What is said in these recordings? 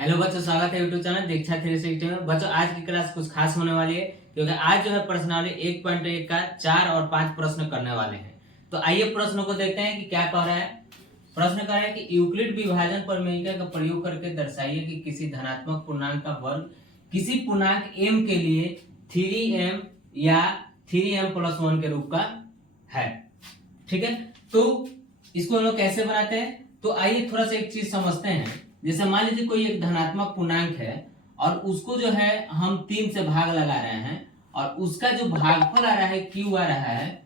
Hello बच्चों, स्वागत है यूट्यूब चैनल दीक्षा 360 में। बच्चों आज की क्लास कुछ खास होने वाली है क्योंकि आज जो है प्रश्नावली 1.1 का 4 और 5 प्रश्न करने वाले हैं। तो आइए प्रश्नों को देखते हैं कि क्या कह रहा है। प्रश्न कह रहा है कि यूक्लिड विभाजन प्रमेय का प्रयोग करके दर्शाइए कि किसी धनात्मक पूर्णांक का वर्ग किसी पूर्णांक m के लिए 3m या 3m+1 के रूप का है। ठीक है, तो इसको हम लोग कैसे बनाते हैं, तो आइए थोड़ा सा एक चीज समझते हैं। जैसे मान लीजिए कोई एक धनात्मक पूर्णांक है और उसको जो है हम 3 से भाग लगा रहे हैं और उसका जो भागफल आ रहा है Q आ रहा है,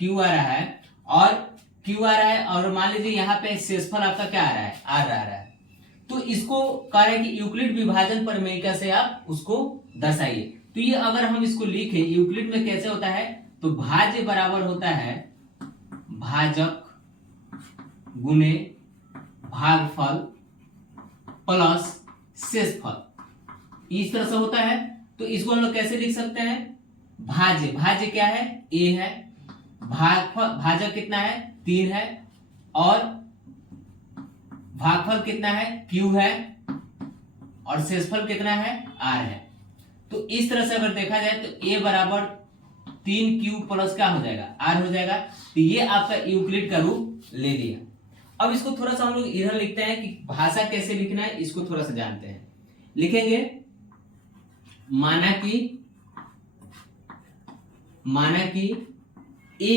Q आ रहा है और मान लीजिए यहाँ पे शेषफल आपका क्या आ रहा है, R आ रहा है। तो इसको कह रहे हैं कि यूक्लिड विभाजन प्रमेय से आप उसको दर्शाइए। तो ये अगर हम इसको लिखें यूक्लिड में कैसे होता है, तो भाज्य बराबर होता है भाजक गुने भागफल प्लस शेषफल, इस तरह से होता है। तो इसको हम लोग कैसे लिख सकते हैं, भाज्य क्या है, a है, भाजक कितना है 3 है और भागफल कितना है Q है और शेषफल कितना है R है। तो इस तरह से अगर देखा जाए तो a बराबर 3Q प्लस क्या हो जाएगा, R हो जाएगा। तो ये आपका यूक्लिड का रूप ले लिया। अब इसको थोड़ा सा हम लोग इधर लिखते हैं कि भाषा कैसे लिखना है, इसको थोड़ा सा जानते हैं। लिखेंगे माना कि a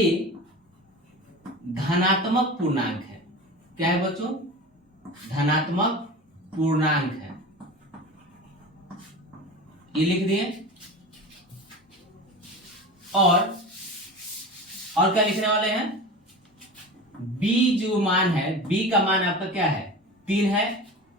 धनात्मक पूर्णांक है। क्या है बच्चों, धनात्मक पूर्णांक है, ये लिख दिए। और क्या लिखने वाले हैं, b जो मान है, b का मान आपका क्या है 3 है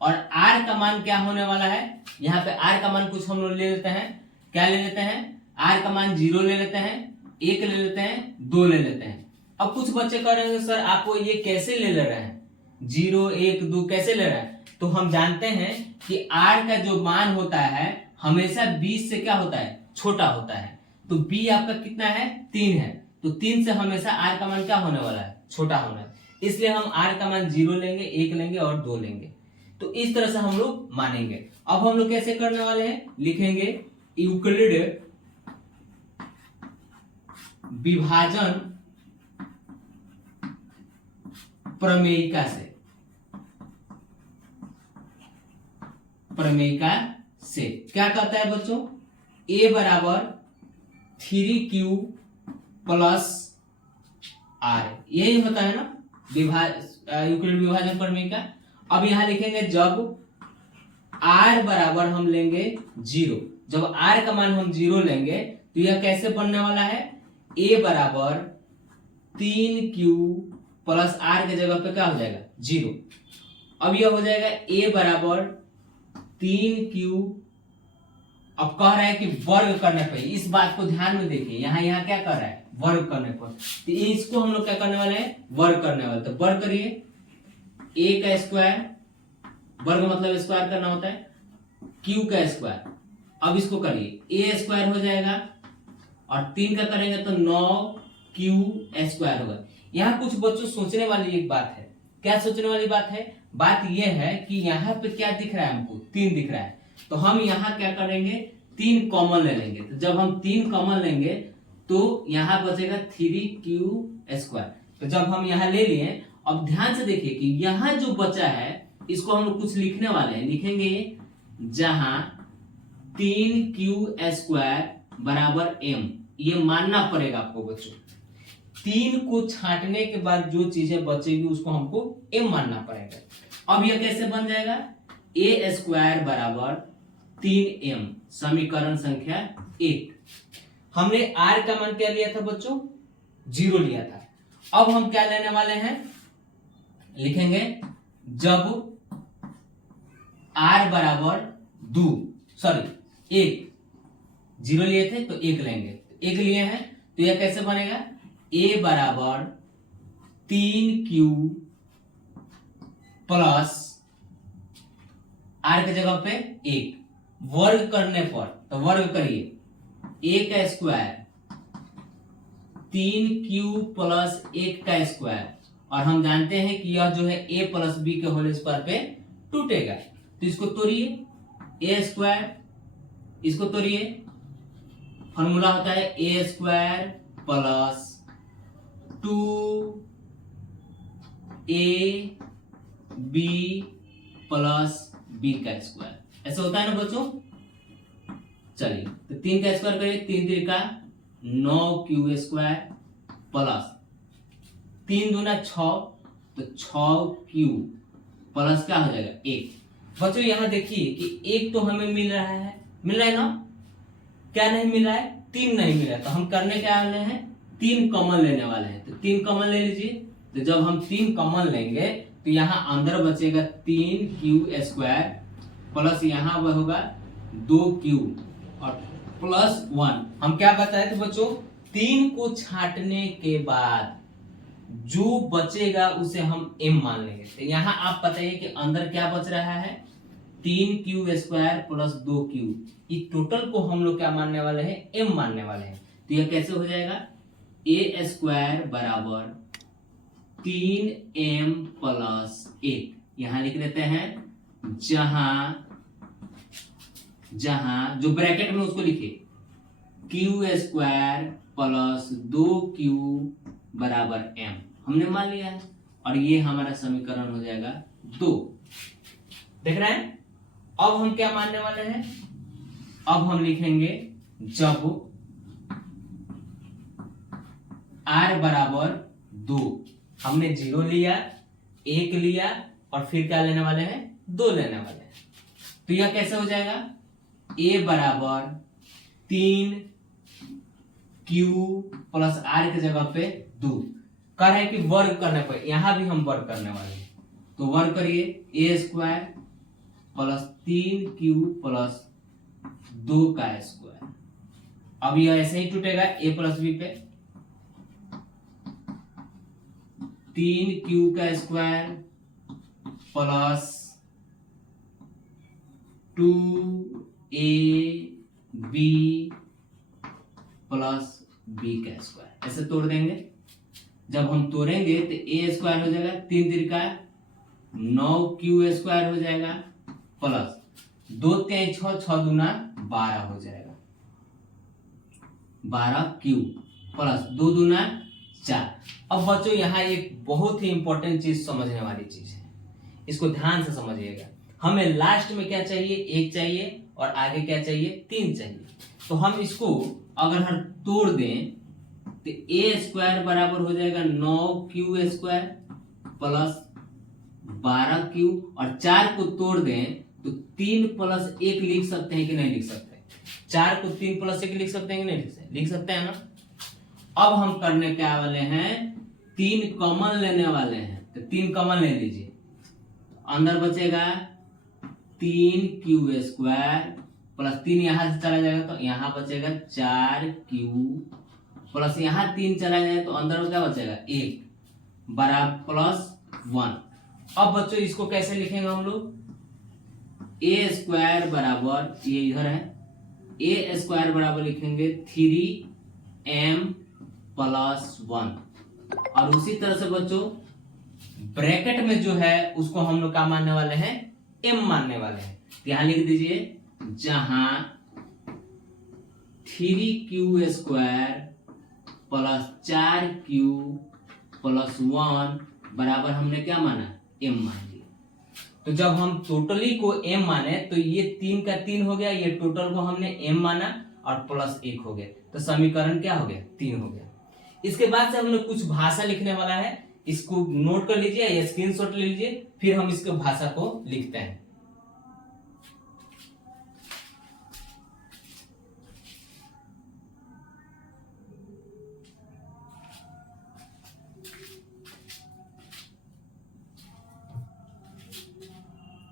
और r का मान क्या होने वाला है, यहाँ पे r का मान कुछ हम लोग ले लेते हैं। क्या ले लेते हैं, r का मान 0 ले लेते हैं, 1 ले लेते हैं, 2 ले लेते हैं। अब कुछ बच्चे कह रहे हैं सर आप ये कैसे ले रहे हैं, 0 1 2 कैसे ले रहे हैं। तो हम जानते हैं कि r का जो मान होता है हमेशा 20 से क्या होता है, छोटा होता है। तो b आपका कितना है 3 है, तो 3 से हमेशा r का मान क्या होने वाला है, छोटा होना है। इसलिए हम r का मान 0 लेंगे, 1 लेंगे और 2 लेंगे। तो इस तरह से हम लोग मानेंगे। अब हम लोग कैसे करने वाले हैं, लिखेंगे यूक्लिड विभाजन प्रमेयिका से क्या कहता है बच्चों, a बराबर 3Q प्लस R, यही होता है ना यूक्लिड विभाजन प्रमेय का। अब यहां लिखेंगे जब R बराबर हम लेंगे 0, जब R का मान हम 0 लेंगे तो यह कैसे बनने वाला है, a बराबर 3Q प्लस R के जगह पे क्या हो जाएगा 0। अब यह हो जाएगा a बराबर 3Q। अब कह रहा है कि वर्ग करने पर, इस बात को ध्यान में देखिए, यहाँ क्या कर रहा है, वर्ग करने पर। तो इसको हम लोग क्या करने वाले हैं, वर्ग करने वाले। तो वर्ग करिए, a का स्क्वायर, वर्ग मतलब स्क्वायर करना होता है, q का स्क्वायर। अब इसको करिए, a स्क्वायर हो जाएगा और 3 का करेंगे तो 9q स्क्वायर होगा। यहाँ कुछ बच्चों सोचने वाली एक बात है। क्या सोचने वाली बात है, बात यह है कि यहाँ पे क्या दिख रहा है, हमको 3 दिख रहा है। तो हम यहाँ क्या करेंगे, 3 कॉमन ले लेंगे। तो जब हम 3 कॉमन लेंगे तो यहाँ बचेगा 3Q स्क्वायर। तो जब हम यहाँ ले लिए, अब ध्यान से देखिए कि यहाँ जो बचा है इसको हम लोग कुछ लिखने वाले हैं। लिखेंगे जहां 3Q स्क्वायर बराबर m, ये मानना पड़ेगा आपको बच्चों। 3 को छांटने के बाद जो चीजें बचेगी उसको हमको m मानना पड़ेगा। अब यह कैसे बन जाएगा, a स्क्वायर बराबर 3m, समीकरण संख्या 1। हमने r का मान क्या लिया था बच्चों, 0 लिया था। अब हम क्या लेने वाले हैं, लिखेंगे जब r बराबर 1, 0 लिए थे तो 1 लेंगे, 1 लिए हैं। तो यह कैसे बनेगा, a बराबर 3Q प्लस r के जगह पे 1, वर्ग करने पर तो वर्ग करिए, a का स्क्वायर 3q प्लस 1 का स्क्वायर, और हम जानते हैं कि यह जो है a प्लस बी के होल स्क्वायर पे टूटेगा। तो इसको तोड़िए, ए स्क्वायर, इसको तोड़िए, फॉर्मूला होता है a square plus 2 a b plus b का स्क्वायर, ऐसा होता है ना बच्चों। चलिए तो 3 का स्क्वायर करिए, 3 3 का 9q स्क्वायर प्लस 3 दूना 6, तो 6q प्लस क्या हो जाएगा 1। बच्चों यहाँ देखिए कि 1 तो हमें मिल रहा है ना, क्या नहीं मिल रहा है, 3 नहीं मिल रहा है। तो हम करने क्या वाले हैं, 3 कॉमन लेने वाले हैं। तो 3 कॉमन ले लीजिए। तो जब हम 3 कॉमन लेंगे तो यहाँ अंदर बचेगा 3q स्क्वायर प्लस यहाँ वह होगा 2q और प्लस 1। हम क्या बताए थे बच्चों, 3 को छांटने के बाद जो बचेगा उसे हम m मान लेंगे। तो यहाँ आप बताइए कि अंदर क्या बच रहा है, 3q स्क्वायर प्लस 2q। इस टोटल को हम लोग क्या मानने वाले हैं, m मानने वाले हैं। तो यह कैसे हो जाएगा, a स्क्वायर बराबर 3m प्लस 1। यहां लिख देते हैं, जहां जो ब्रैकेट में उसको लिखे q स्क्वायर प्लस 2q बराबर m, हमने मान लिया है। और ये हमारा समीकरण हो जाएगा 2। देख रहे हैं। अब हम क्या मानने वाले हैं, अब हम लिखेंगे जब r बराबर 2, हमने 0 लिया, 1 लिया और फिर क्या लेने वाले हैं, 2 लेने वाले हैं। तो यह कैसे हो जाएगा, a बराबर 3q प्लस r की जगह पे 2 कर है कि वर्ग करने पर, यहां भी हम वर्ग करने वाले हैं। तो वर्ग करिए, a square plus 3q plus 2 का स्क्वायर। अब यह ऐसे ही टूटेगा a प्लस b पे, 3q का square plus 2ab plus b का स्क्वायर, ऐसे तोड़ देंगे। जब हम तोड़ेंगे तो a स्क्वायर हो जाएगा 3 3 का 9q स्क्वायर हो जाएगा प्लस 2 3 6 6 दूना 12 हो जाएगा, 12q प्लस 2 दूना 4। अब बच्चों यहाँ एक बहुत ही इंपॉर्टेंट चीज समझने वाली चीज है, इसको ध्यान से समझिएगा। हमें लास्ट में क्या चाहिए, 1 चाहिए और आगे क्या चाहिए, 3 चाहिए। तो हम इसको अगर हम तोड़ दें तो a स्क्वायर बराबर हो जाएगा 9q स्क्वायर प्लस 12q, और 4 को तोड़ दें तो 3 प्लस 1 लिख सकते हैं कि नहीं लिख सकते, 4 को 3 प्लस 1 लिख सकते हैं कि नहीं लिख सकते हैं ना। अब हम करने क्या वाले हैं, 3 कॉमन लेने वाले हैं। तो 3 कॉमन ले लीजिए, अंदर बचेगा 3q स्क्वायर प्लस 3 यहां से चला जाएगा तो यहां बचेगा 4q प्लस यहां 3 चला जाए तो अंदर क्या बचेगा 1 बराबर प्लस 1। अब बच्चों इसको कैसे लिखेंगे हम लोग, a स्क्वायर बराबर, ये इधर है, a स्क्वायर बराबर लिखेंगे 3m प्लस 1। और उसी तरह से बच्चों ब्रैकेट में जो है उसको हम लोग क्या मानने वाले हैं, m मानने वाले हैं। तो यहां लिख दीजिए, जहां 3q square plus 4q plus 1 बराबर हमने क्या माना, m मान लिया। तो जब हम टोटली को m माने तो ये 3 का 3 हो गया, ये टोटल को हमने m माना और प्लस 1 हो गया। तो समीकरण क्या हो गया, 3 हो गया। इसके बाद से हम लोग कुछ भाषा लिखने वाला है, इसको नोट कर लीजिए या स्क्रीनशॉट ले लीजिए, फिर हम इसके भाषा को लिखते हैं।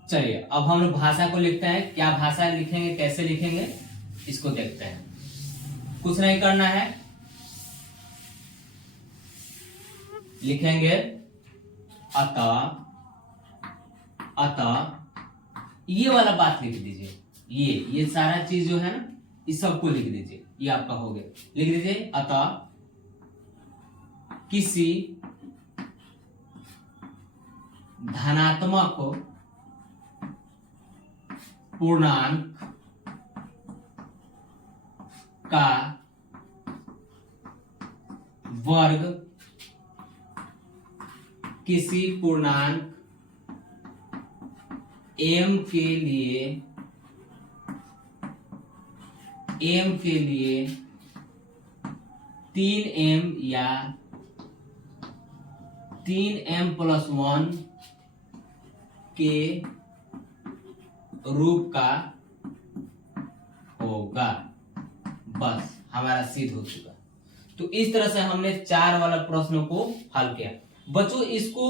चलिए अब हम लोग भाषा को लिखते हैं। क्या भाषा लिखेंगे, कैसे लिखेंगे, इसको देखते हैं। कुछ नहीं करना है, लिखेंगे अतः ये वाला बात लिख दीजिए, ये सारा चीज जो है ना, इस सबको लिख दीजिए। ये आपका हो गया, लिख दीजिए अतः किसी धनात्मक पूर्णांक का वर्ग किसी पूर्णांक m के लिए 3m या 3m+1 के रूप का होगा। बस हमारा सिद्ध हो चुका। तो इस तरह से हमने 4 वाला प्रश्नों को हल किया। बच्चों इसको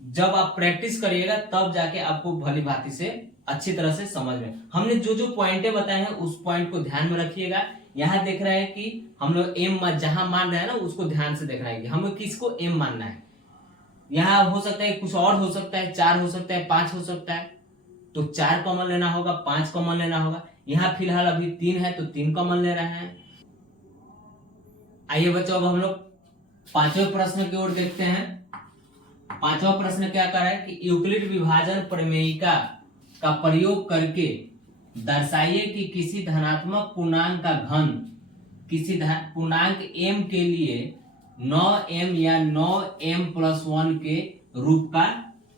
जब आप प्रैक्टिस करिएगा तब जाके आपको भली भांति से अच्छी तरह से समझ में। हमने जो जो पॉइंटें बताए हैं उस पॉइंट को ध्यान में रखिएगा। यहाँ देख रहे हैं कि हम लोग m जहां मान रहे हैं ना उसको ध्यान से देखना है कि हमें किसको m मानना है। यहाँ हो सकता है कुछ और हो सकता है, 4 हो सकता है, 5 हो सकता है, तो 4 कॉमन लेना होगा, 5 कॉमन लेना होगा। यहाँ फिलहाल अभी 3 है तो 3 कॉमन ले रहे हैं। आइए बच्चों अब हम लोग 5वें प्रश्न की ओर देखते हैं। 5वां प्रश्न क्या कर रहा है कि यूक्लिड विभाजन प्रमेयिका का प्रयोग करके दर्शाइए कि किसी धनात्मक पूर्णांक का घन किसी पूर्णांक m के लिए 9m या 9m+1 के रूप का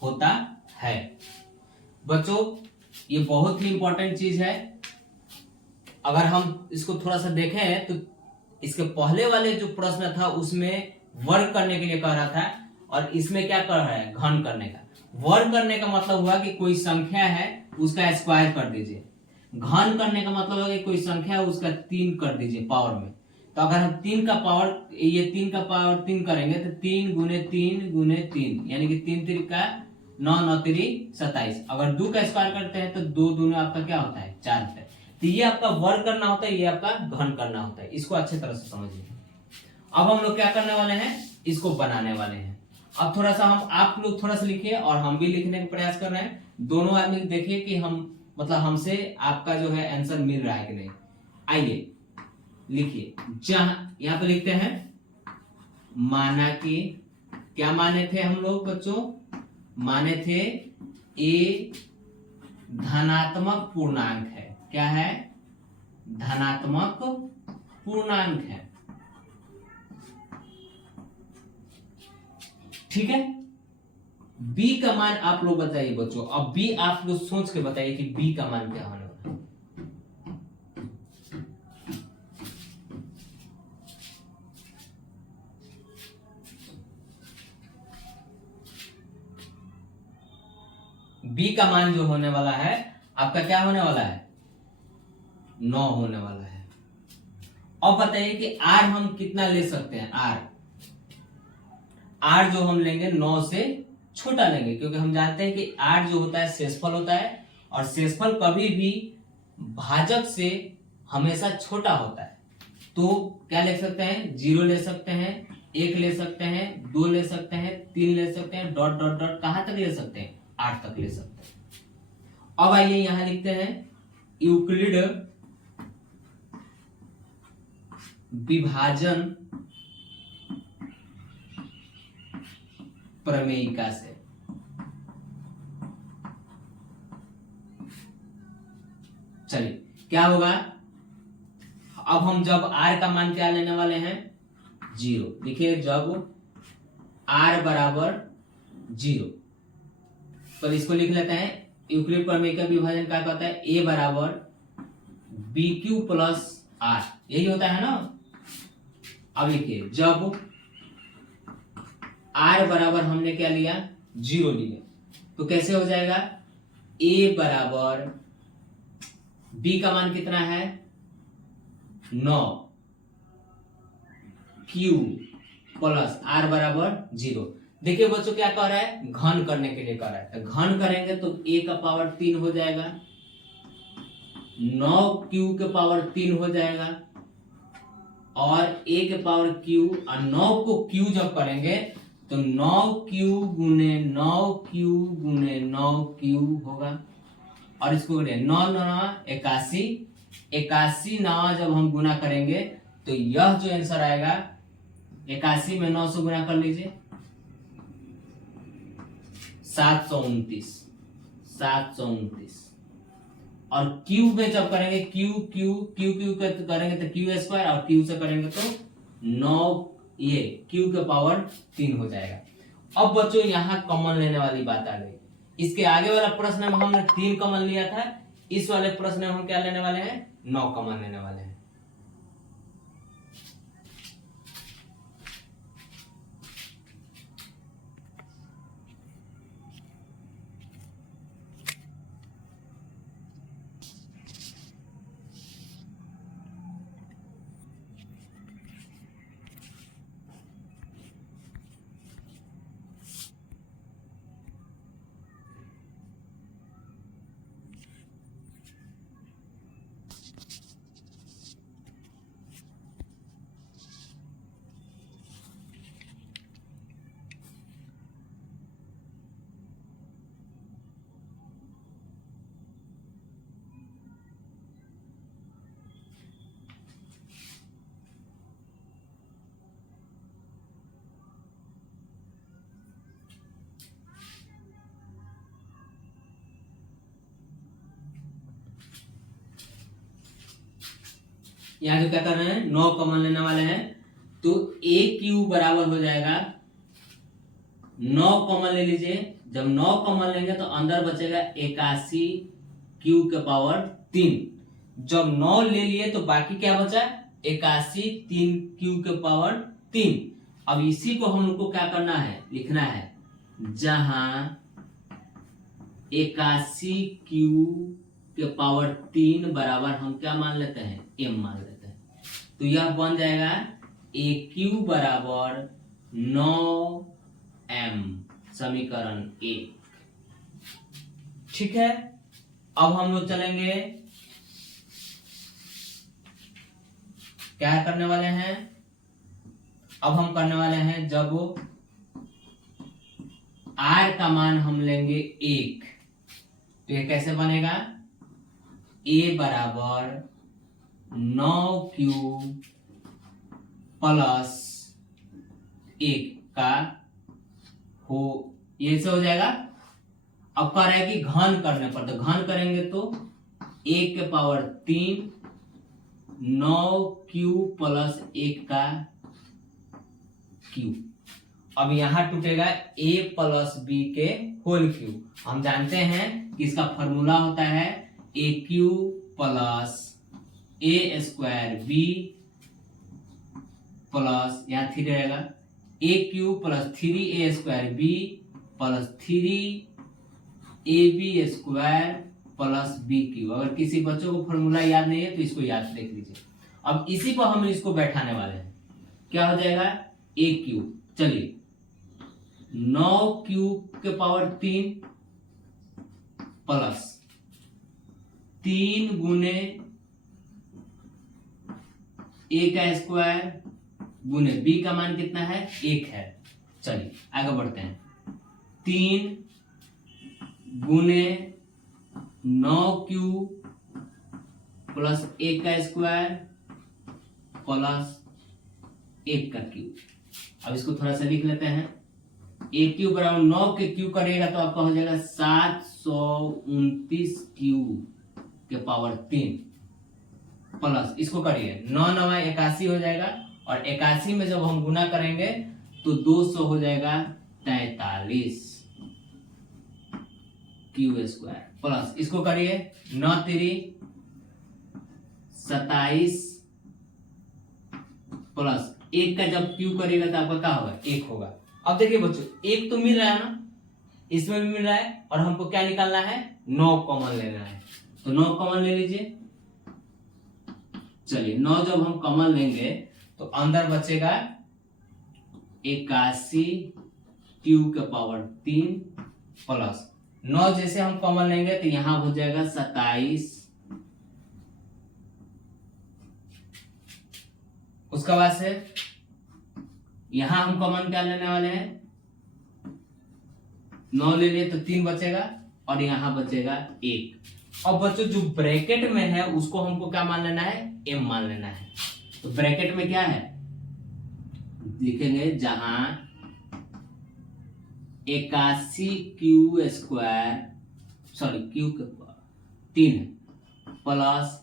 होता है। बच्चों ये बहुत ही इंपॉर्टेंट चीज है। अगर हम इसको थोड़ा सा देखें तो इसके पहले वाले जो प्रश्न था उसमें वर्ग करने के लिए कह रहा था और इसमें क्या कर रहा है, घन करने का। वर्ग करने का मतलब हुआ कि कोई संख्या है उसका स्क्वायर कर दीजिए। घन करने का मतलब है कि कोई संख्या है उसका 3 कर दीजिए पावर में। तो अगर हम 3 का पावर 3 करेंगे तो 3 गुने 3 गुने 3 यानी कि 3 3 का 9 9 3 27। अगर 2 का स्क्वायर करते हैं तो 2 दूने आपका क्या होता है, 4 होता है। तो ये आपका वर्ग करना होता है, ये आपका घन करना होता है। इसको अच्छे तरह से समझिए। अब हम लोग क्या करने वाले हैं, इसको बनाने वाले हैं। अब थोड़ा सा हम आप लोग थोड़ा सा लिखिए और हम भी लिखने का प्रयास कर रहे हैं। दोनों आदमी देखिए कि हम मतलब हमसे आपका जो है आंसर मिल रहा है कि नहीं। आइए लिखिए, जहां यहाँ पे लिखते हैं माना कि क्या माने थे हम लोग बच्चों, माने थे ए धनात्मक पूर्णांक है। क्या है, धनात्मक पूर्णांक है। ठीक है। b का मान आप लोग बताइए बच्चों। अब b आप लोग सोच के बताइए कि b का मान क्या होने वाला है। b का मान जो होने वाला है आपका क्या होने वाला है, 9 होने वाला है। अब बताइए कि r हम कितना ले सकते हैं। r जो हम लेंगे 9 से छोटा लेंगे, क्योंकि हम जानते हैं कि r जो होता है शेषफल होता है और शेषफल कभी भी भाजक से हमेशा छोटा होता है। तो क्या ले सकते हैं, 0 ले सकते हैं, 1 ले सकते हैं, 2 ले सकते हैं, 3 ले सकते हैं, डॉट डॉट डॉट कहां तक ले सकते हैं, 8 तक ले सकते हैं। अब आइए यहां लिखते हैं यूक्लिड विभाजन प्रमेयिका से। चलिए क्या होगा, अब हम जब r का मान क्या लेने वाले हैं, 0। देखिए जब r बराबर 0 पर इसको लिख लेते हैं यूक्लिड प्रमेय का विभाजन क्या कहता है, a बराबर BQ प्लस r, यही होता है ना। अब लिखिए जब r बराबर हमने क्या लिया, 0 लिया, तो कैसे हो जाएगा, a बराबर b का मान कितना है 9, q प्लस r बराबर 0। देखिए बच्चों क्या कर रहा है, घन करने के लिए कर रहा है। घन करेंगे तो a का पावर 3 हो जाएगा, 9q के पावर 3 हो जाएगा और a के पावर q, और 9 को q जब करेंगे तो 9q गुने 9q गुने 9q होगा। और इसको 9 9 81 81 9 जब हम गुना करेंगे तो यह जो आंसर आएगा 81 में 9 से गुना कर लीजिए, 729। और क्यू में जब करेंगे क्यू क्यू क्यू क्यू करेंगे तो क्यू स्क्वायर, और क्यू से करेंगे तो 9, ये क्यू के पावर 3 हो जाएगा। अब बच्चों यहाँ कॉमन लेने वाली बात आ गई। इसके आगे वाला प्रश्न में हमने 3 कॉमन लिया था, इस वाले प्रश्न में हम क्या लेने वाले हैं, 9 कॉमन लेने वाले हैं। यहाँ जो क्या कर रहे हैं, 9 कॉमन लेने वाले हैं, तो ए क्यू बराबर हो जाएगा 9 कॉमन ले लीजिए। जब 9 कॉमन लेंगे तो अंदर बचेगा 81 क्यू के पावर 3। जब 9 ले लिए तो बाकी क्या बचा, 81 3 क्यू के पावर 3। अब इसी को हम लोग को क्या करना है, लिखना है, जहां 81 क्यू के पावर 3 बराबर हम क्या मान लेते हैं, m मान लेते हैं। तो यह बन जाएगा ए क्यू बराबर 9m, समीकरण 1। ठीक है, अब हम लोग चलेंगे, क्या करने वाले हैं, अब हम करने वाले हैं, जब r का मान हम लेंगे 1, तो ये कैसे बनेगा, a बराबर 9q प्लस 1 का हो, ये से हो जाएगा। अब कह रहा है कि घन करने पर, तो घन करेंगे तो 1 के पावर 3 9q प्लस 1 का q। अब यहां टूटेगा a प्लस b के होल क्यूब। हम जानते हैं कि इसका फॉर्मूला होता है a cube plus a square b plus, यहाँ 3 रहेगा, a cube plus 3a square b plus 3ab square plus b cube. अगर किसी बच्चों को फॉर्मूला याद नहीं है तो इसको याद देख लीजिए। अब इसी पर हम इसको बैठाने वाले हैं, क्या हो जाएगा, ए क्यू, चलिए 9q के पावर 3 प्लस 3 गुने a का स्क्वायर गुने b का मान कितना है, 1 है। चलिए आगे बढ़ते हैं, 3 गुने 9q प्लस 1 का स्क्वायर प्लस 1 का क्यूब। अब इसको थोड़ा सा लिख लेते हैं, ए क्यू बराबर 9 के क्यू करेगा तो आपका हो जाएगा 729 क्यू के पावर 3 प्लस, इसको करिए 9 9 81 हो जाएगा, और 81 में जब हम गुना करेंगे तो 200 हो जाएगा 43 क्यू स्क्वायर प्लस, इसको करिए 9 3 27 प्लस 1 का जब क्यू करेगा तो आपका क्या होगा, 1 होगा। अब देखिए बच्चों, 1 तो मिल रहा है ना, इसमें भी मिल रहा है, और हमको क्या निकालना है, 9 कॉमन लेना है। तो 9 कॉमन ले लीजिए। चलिए 9 जब हम कॉमन लेंगे तो अंदर बचेगा 81 क्यू के पावर 3 प्लस 9 जैसे हम कॉमन लेंगे तो यहां हो जाएगा 27, उसके बाद से यहां हम कॉमन क्या लेने वाले हैं, 9 ले लिए तो 3 बचेगा, और यहां बचेगा 1। अब बच्चों जो ब्रैकेट में है उसको हमको क्या मान लेना है, m मान लेना है। तो ब्रैकेट में क्या है, लिखेंगे जहां 81 क्यू स्क्वायर, सॉरी क्यू के 3 plus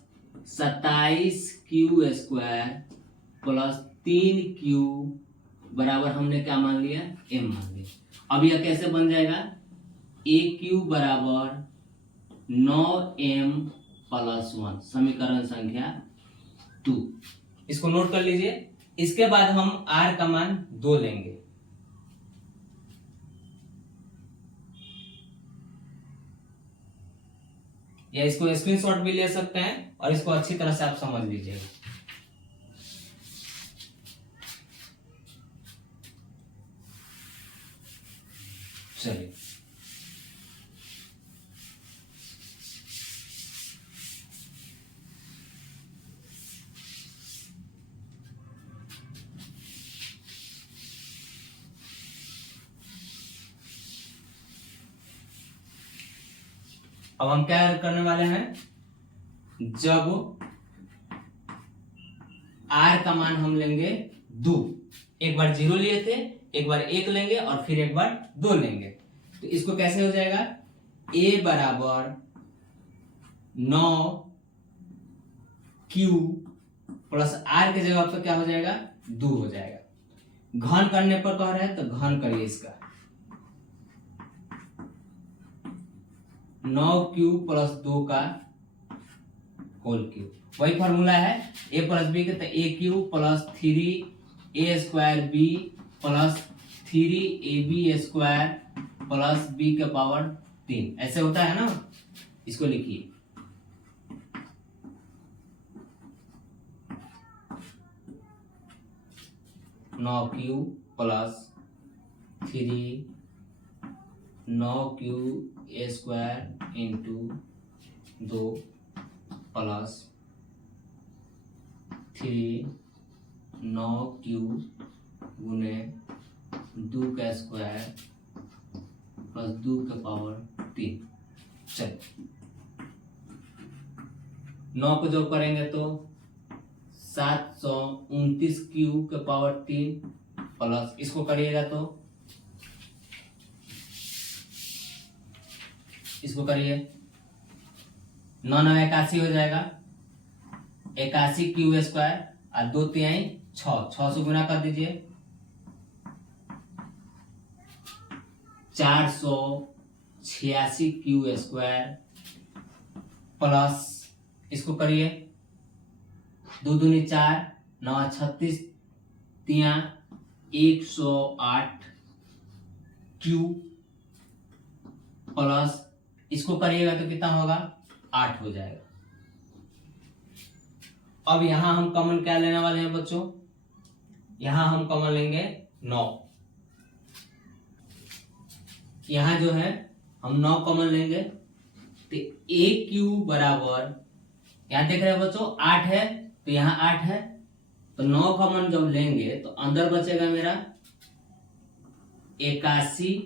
27 Q square plus 3 Q बराबर हमने क्या मान लिया, m मान लिया। अब यह कैसे बन जाएगा, ए क्यू बराबर 9m प्लस 1, समीकरण संख्या 2। इसको नोट कर लीजिए। इसके बाद हम r का मान 2 लेंगे। या इसको स्क्रीनशॉट भी ले सकते हैं और इसको अच्छी तरह से आप समझ लीजिएगा। चलिए अब हम क्या करने वाले हैं, जब r का मान हम लेंगे 2, एक बार 0 लिए थे, एक बार 1 लेंगे और फिर एक बार 2 लेंगे, तो इसको कैसे हो जाएगा, a बराबर 9 q प्लस r के जगह पर क्या हो जाएगा, 2 हो जाएगा। घन करने पर कह रहे हैं तो घन करिए इसका, 9 क्यूब प्लस 2 का होल क्यूब, वही फॉर्मूला है a प्लस बी के, तो a cube plus 3a square b plus 3ab square plus b के पावर 3, ऐसे होता है ना। इसको लिखिए, नौ cube plus 9 cube a square into 2 plus 9 cube गुने 2 का स्क्वायर प्लस 2 के पावर 3। चल 9 को जब करेंगे तो 729 क्यूब के पावर 3 प्लस इसको करिएगा तो इसको करिए 9 9 81 हो जाएगा, 81 क्यू स्क्वायर और 2 3 6 से गुना कर दीजिए, 486 क्यू स्क्वायर प्लस इसको करिए 2 दूनी 4 9 36 3 108 क्यू प्लस इसको करिएगा तो कितना होगा, 8 हो जाएगा। अब यहां हम कॉमन क्या लेने वाले हैं बच्चों, यहां हम कॉमन लेंगे 9, यहां जो है हम 9 कॉमन लेंगे तो ए क्यू बराबर, यहां देख रहे हैं बच्चों 8 है तो यहां 8 है, तो 9 कॉमन जब लेंगे तो अंदर बचेगा मेरा 81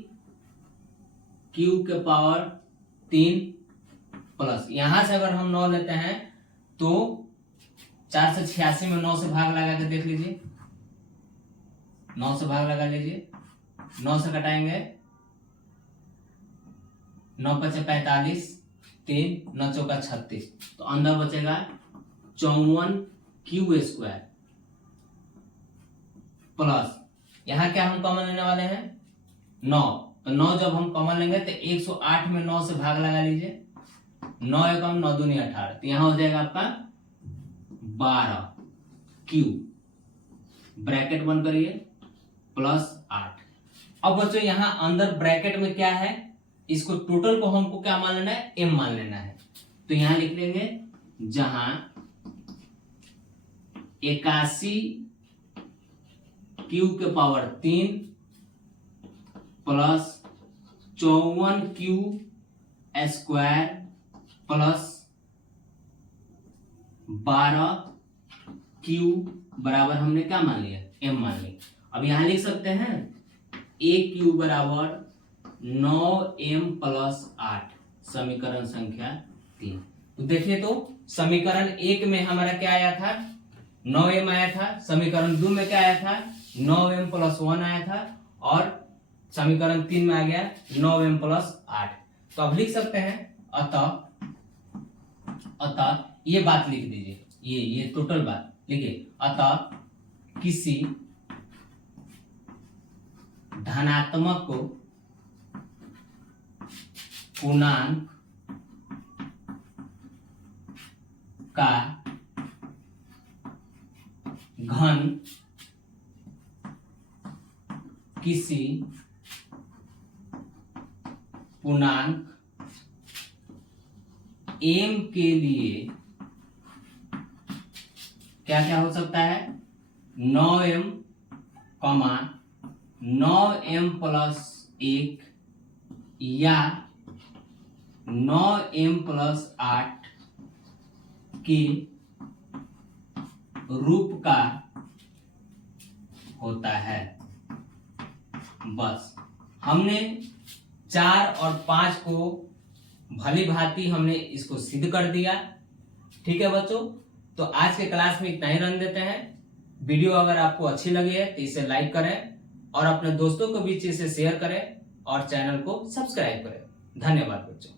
क्यू के पावर 3 प्लस यहां से अगर हम 9 लेते हैं तो 4 से 86 में 9 से भाग लगा के देख लीजिए, 9 से भाग लगा लीजिए, 9 से घटाएंगे 9 5 45 3 9 चौका 36, तो अंदर बचेगा 54 क्यू स्क्वायर प्लस यहां क्या हम कॉमन लेने वाले हैं 9, तो 9 जब हम कॉमन लेंगे तो 108 में 9 से भाग लगा लीजिए, 9 एकम 9 दूनी 18, तो यहां हो जाएगा आपका 12 क्यू, ब्रैकेट बंद करिए प्लस 8। अब बच्चों यहां अंदर ब्रैकेट में क्या है, इसको टोटल को हमको क्या मान लेना है, m मान लेना है, तो यहां लिख लेंगे जहां 81 क्यू के power 3 plus 54 Q square plus 12 Q बराबर हमने क्या मान लिया, m मान लिया। अब यहां लिख सकते हैं ए क्यू बराबर 9m प्लस 8, समीकरण संख्या 3। तो देखिए तो समीकरण 1 में हमारा क्या आया था, 9m आया था, समीकरण 2 में क्या आया था, 9m + 1 आया था और समीकरण 3 में आ गया 9m + 8। तो अब लिख सकते हैं अतः ये बात लिख दीजिए, ये टोटल बात लिखिए। अतः किसी धनात्मक पूर्णांक का घन किसी पूर्णांक m के लिए क्या क्या हो सकता है? 9m, 9m + 1 या 9m + 8 के रूप का होता है। बस हमने 4 और 5 को भली भांति हमने इसको सिद्ध कर दिया। ठीक है बच्चों, तो आज के क्लास में इतना ही रहने देते हैं। वीडियो अगर आपको अच्छी लगी है तो इसे लाइक करें और अपने दोस्तों के बीच इसे शेयर करें और चैनल को सब्सक्राइब करें। धन्यवाद बच्चों।